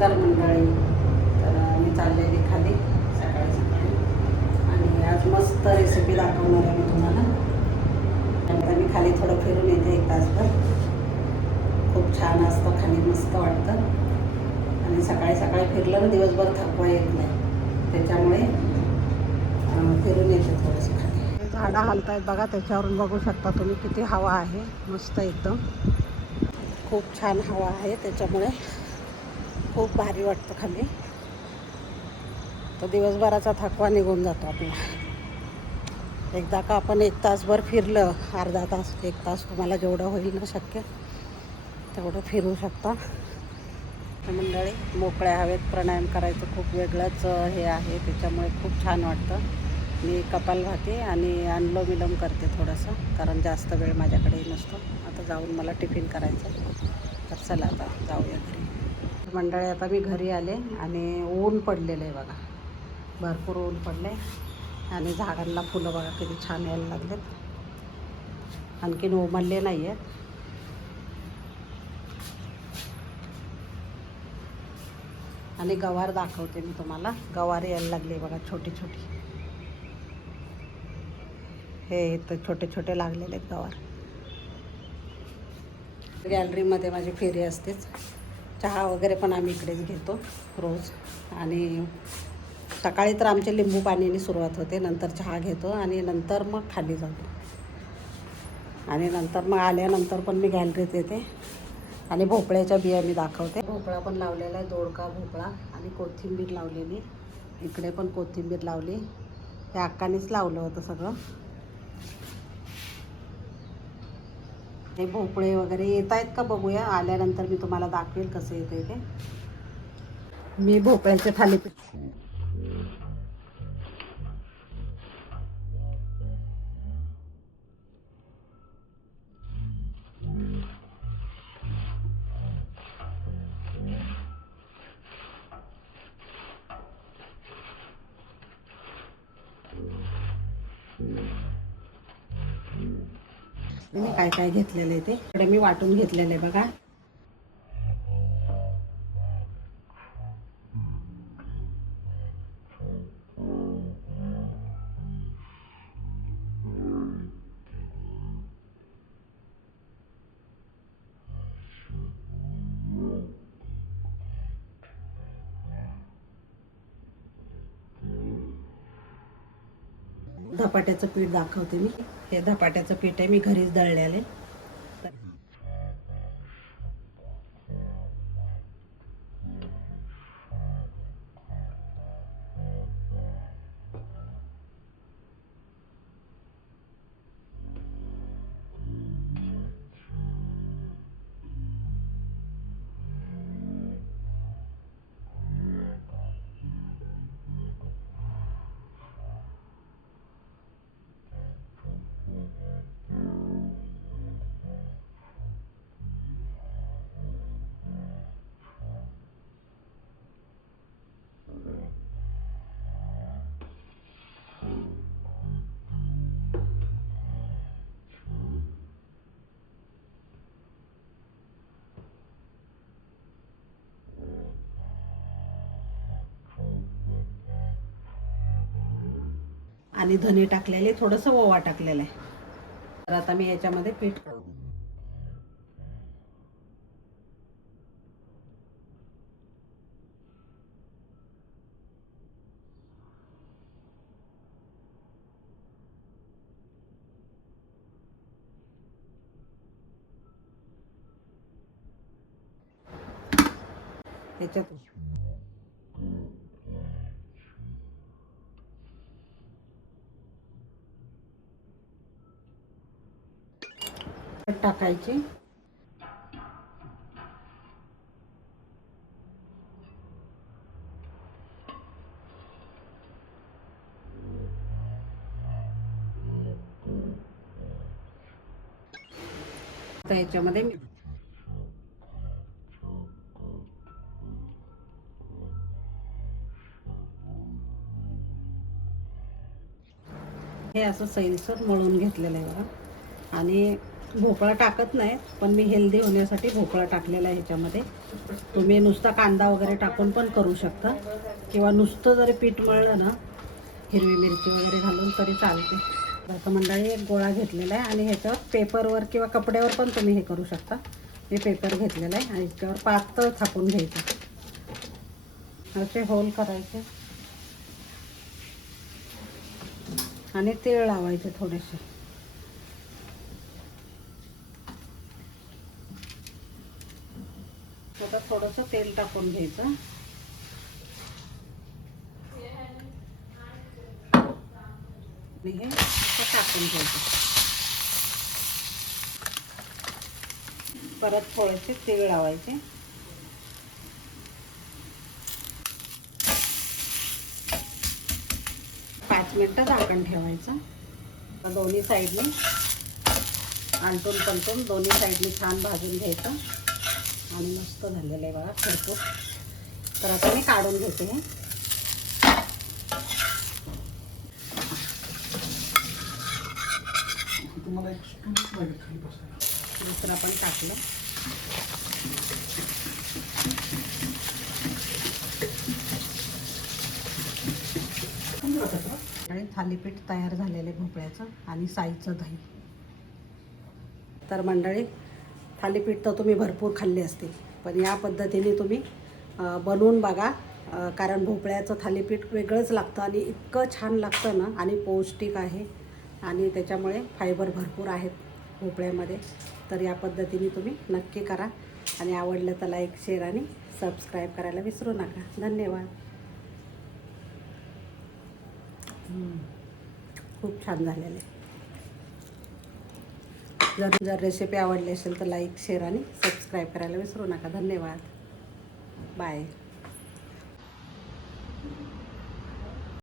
नमस्कार मंडळी. तर मी चाललेली खाली सकाळी सकाळी आणि आज मस्त रेसिपी दाखवणार आहे मी तुम्हाला. त्यामुळे मी खाली थोडं फिरून येते एक तासभर. खूप छान असतं खाली, मस्त वाटतं आणि सकाळी सकाळी फिरलं ना दिवसभर थकवा येत नाही, त्याच्यामुळे फिरून येते थोडंसं खाली. झाडं हलत आहेत बघा, त्याच्यावरून बघू शकता तुम्ही किती हवा आहे. मस्त एकदम खूप छान हवा आहे, त्याच्यामुळे खूप भारी वाटतं खाली. तर दिवसभराचा थकवा निघून जातो आपला. एकदा का आपण एक तासभर फिरलं, अर्धा तास, एक तास, तुम्हाला जेवढं होईल ना शक्य तेवढं फिरू शकता. मंडळी, मोकळ्या हवेत प्राणायाम करायचं खूप वेगळंच हे आहे, त्याच्यामुळे खूप छान वाटतं. मी कपालभाती आणि अनुलोम विलोम करते थोडंसं, कारण जास्त वेळ माझ्याकडे नसतो. आता जाऊन मला टिफिन करायचं, तर चला आता जाऊया घरी. मंडळी, आता मी घरी आले आणि ऊन पडलेलं आहे बघा, भरपूर ऊन पडलं आहे आणि झाडांना फुलं बघा किती छान यायला लागलेत. आणखीन उमलले नाही आहेत. आणि गवार दाखवते मी तुम्हाला. गवार यायला लागले बघा, छोटी छोटी. हे तर छोटे छोटे लागलेले आहेत गवार. गॅलरीमध्ये माझी फेरी असतेच. चहा वगैरे पण आम्ही इकडेच घेतो रोज. आणि सकाळी तर आमच्या लिंबू पाणीने सुरुवात होते, नंतर चहा घेतो आणि नंतर मग खाली जातो. आणि नंतर मग आल्यानंतर पण मी गॅलरीत येते आणि भोपळ्याच्या बिया मी दाखवते. भोपळा पण लावलेला आहे, दोडका भोपळा, आणि कोथिंबीर लावलेली. इकडे पण कोथिंबीर लावली. हे अक्कानेच लावलं होतं सगळं. हे भोपळे वगैरे येत आहेत का बघूया, आल्यानंतर मी तुम्हाला दाखवेल कसं येतं ते. मी भोपळ्याचे थालीपीठ मी काय काय घेतलेलं आहे ते इकडे मी वाटून घेतलेलं आहे बघा. धपाट्याचं पीठ दाखवते मी. हे धपाट्याचं पीठ आहे, मी घरीच दळलेलं आहे. आणि धने टाकलेले, थोडंसं ओवा टाकलेलं आहे. तर आता मी याच्यामध्ये पीठ काढू. याच्यात टाकायची. आता याच्यामध्ये हे असं सैलसर मळून घेतलेलं आहे बघा. आणि भोपळा टाकत नाही, पण मी हेल्दी होण्यासाठी भोपळा टाकलेला आहे ह्याच्यामध्ये. तुम्ही नुसता कांदा वगैरे टाकून पण करू शकता, किंवा नुसतं जरी पीठ मळलं ना हिरवी मिरची वगैरे घालून तरी चालते. आता मंडळी एक गोळा घेतलेला आहे आणि ह्याच्यावर पेपरवर किंवा कपड्यावर पण तुम्ही हे करू शकता. हे पेपर घेतलेलं आहे आणि ह्याच्यावर पातळ थापून घ्यायचं. असे होल करायचे आणि तेल लावायचे थोडेसे. आता थोडंसं तेल टाकून घ्यायचं आणि हे टाकून घ्यायचं. परत थोडेसे तेल लावायचे. पाच मिनटं झाकण ठेवायचं. दोन्ही साईडने आलटून पलटून दोन्ही साईडने छान भाजून घ्यायचं आणि मस्त झालेलं आहे बघा भरपूर. तर आता मी काढून घेते. हे दुसरं पण टाकलं. आणि थालीपीठ तयार झालेले भोपळ्याचं आणि साईचं दही. तर मंडळी, थालीपीठ तर तुम्ही भरपूर खाल्ले असतील, पण या पद्धतीने तुम्ही बनवून बघा. कारण भोपळ्याचं थालीपीठ वेगळंच लागतं आणि इतकं छान लागतं ना, आणि पौष्टिक आहे आणि त्याच्यामुळे फायबर भरपूर आहेत भोपळ्यामध्ये. तर या पद्धतीने तुम्ही नक्की करा आणि आवडलं तर लाईक, शेअर आणि सबस्क्राईब करायला विसरू नका. धन्यवाद. खूप छान झालेलं आहे. जर रेसिपी आवडली असेल तर लाईक, शेअर आणि सबस्क्राईब करायला विसरू नका. धन्यवाद. बाय.